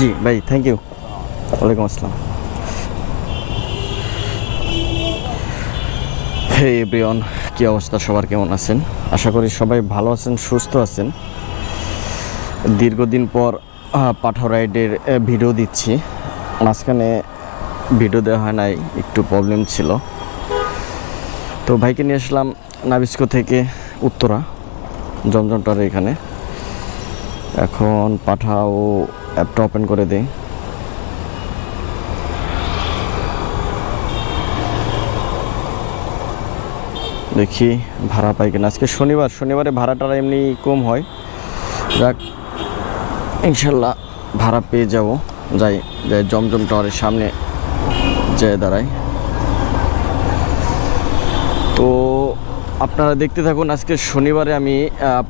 জি ভাই, thank you. ওয়ালাইকুম আসসালাম। হে এভরিওয়ান, কী অবস্থা সবার, কেমন আছেন? আশা করি সবাই ভালো আছেন, সুস্থ আছেন। দীর্ঘদিন পর পাঠাও রাইডের ভিডিও দিচ্ছি। মাঝখানে ভিডিও দেওয়া হয় নাই, একটু প্রবলেম ছিল। তো ভাইকে নিয়ে আসলাম নাবিস্কো থেকে উত্তরা, জমজম টাওয়ারের এখানে। এখন পাঠাও অ্যাপটা ওপেন করে দেই। দেখি ভাড়া পাই কিনা। আজকে শনিবারে ভাড়াটা এমনি কম হয়। যাক, ইনশাল্লাহ ভাড়া পেয়ে যাব। যাই জমজম টাওয়ারের সামনে যেয়ে দাঁড়াই। তো আপনারা দেখতে থাকুন, আজকে শনিবারে আমি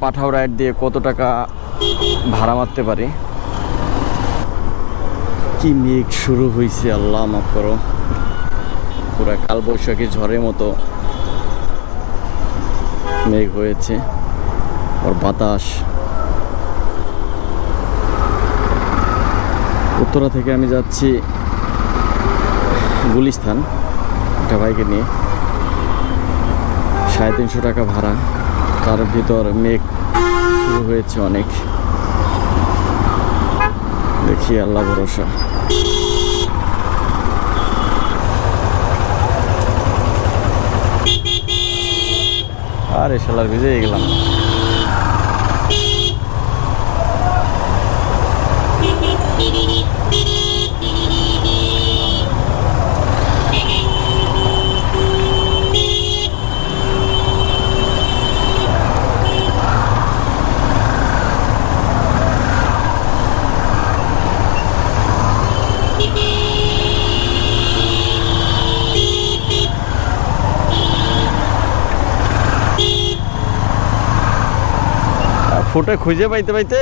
পাঠাও রাইড দিয়ে কত টাকা ভাড়া মারতে পারি। কি মেঘ শুরু হয়েছে, আল্লাহ মাফ করো। পুরা কালবৈশাখী ঝড়ের মতো মেঘ হয়েছে, আর বাতাস। উত্তরা থেকে আমি যাচ্ছি গুলিস্তান, একটা বাইকে নিয়ে। 350 টাকা ভাড়া, তার ভিতর মেঘ শুরু হয়েছে অনেক। দেখি, আল্লাহ ভরসা। আরে শালার, ভিজে গেলাম। ফুটে খুঁজে পাইতে পাইতে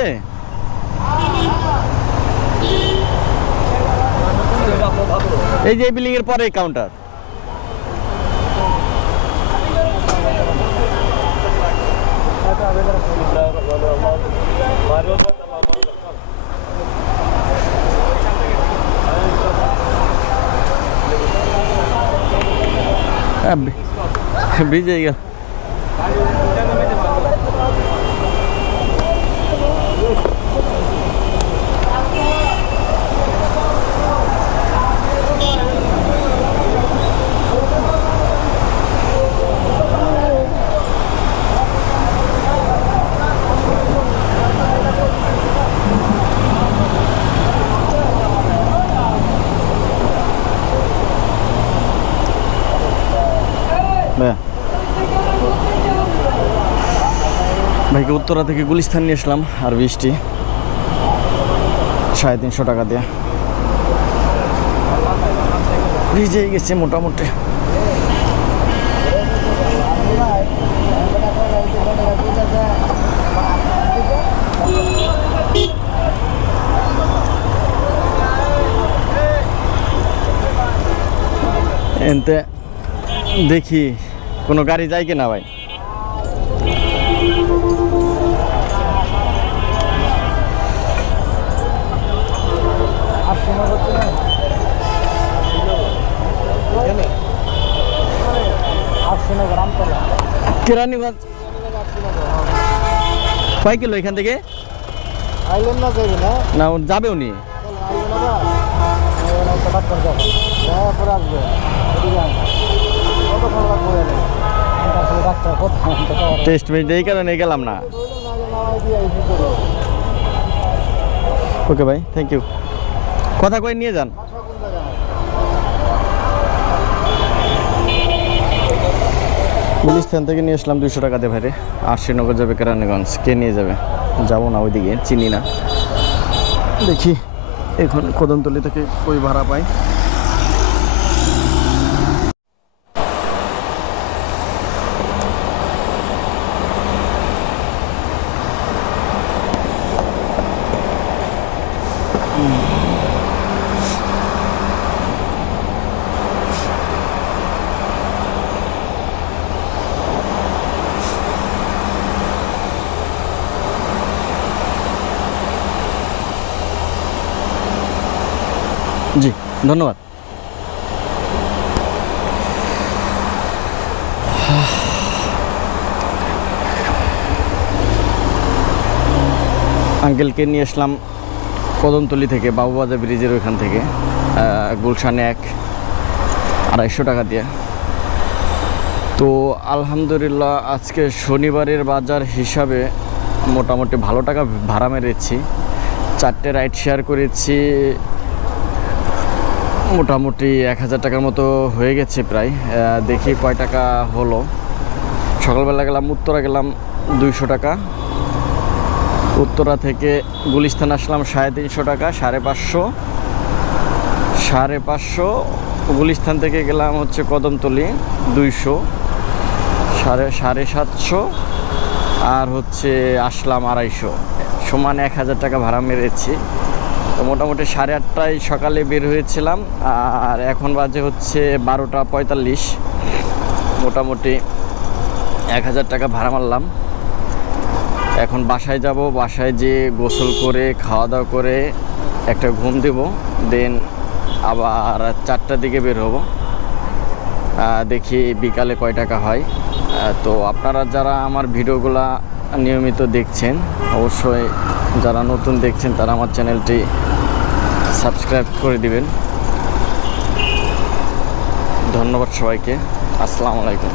এই যে বিল্ডিং এর পরে কাউন্টার। ভিজে গেল। ভাইকে উত্তরা থেকে গুলিস্তান নিয়ে আসলাম, আর বৃষ্টি। 350 টাকা দিয়ে ভিজে গেছে মোটামুটি। এনতে দেখি কোনো গাড়ি যায় কিনা ভাই। কেরানীগঞ্জ কয় কিলো এখান থেকে? না, যাবে উনি। টেস্ট এই কারণে গেলাম না। ওকে ভাই, থ্যাংক ইউ। কথা কয়ে নিয়ে যান। গুলিস্তান থেকে নিয়ে আসলাম 200 টাকা দিয়ে ভাইরে। 80 নগর যাবে কেরানীগঞ্জ। কে নিয়ে যাবে? যাবো না ওইদিকে, চিনি না। দেখি এখন কদমতলি থেকে ওই ভাড়া পাই। ধন্যবাদ। আঙ্কেলকে নিয়ে আসলাম কদমতলি থেকে, বাবুবাজার ব্রিজের ওইখান থেকে, গুলশানে 250 টাকা দিয়ে। তো আলহামদুলিল্লাহ আজকে শনিবারের বাজার হিসাবে মোটামুটি ভালো টাকা ভাড়া মেরেছি। 4টে রাইড শেয়ার করেছি, মোটামুটি 1000 টাকার মতো হয়ে গেছে প্রায়। দেখি কয় টাকা হলো। সকালবেলা গেলাম উত্তরা, গেলাম 200 টাকা। উত্তরা থেকে গুলিস্তান আসলাম 350 টাকা, 550, 550। গুলিস্তান থেকে গেলাম হচ্ছে কদমতলি 200, 750, আর হচ্ছে আসলাম 250, সমান 1000 টাকা ভাড়া মেরেছি। তো মোটামুটি 8:30টায় সকালে বের হয়েছিলাম, আর এখন বাজে হচ্ছে 12টা 45। মোটামুটি 1000 টাকা ভাড়া মারলাম। এখন বাসায় যাব, বাসায় যেয়ে গোসল করে খাওয়া দাওয়া করে একটা ঘুম দেব, দেন আবার 4টার দিকে বের হব। দেখি বিকালে কয় টাকা হয়। তো আপনারা যারা আমার ভিডিওগুলা নিয়মিত দেখছেন, অবশ্যই যারা নতুন দেখছেন তারা আমার চ্যানেলটি সাবস্ক্রাইব করে দিবেন। ধন্যবাদ সবাইকে। আসসালামু আলাইকুম।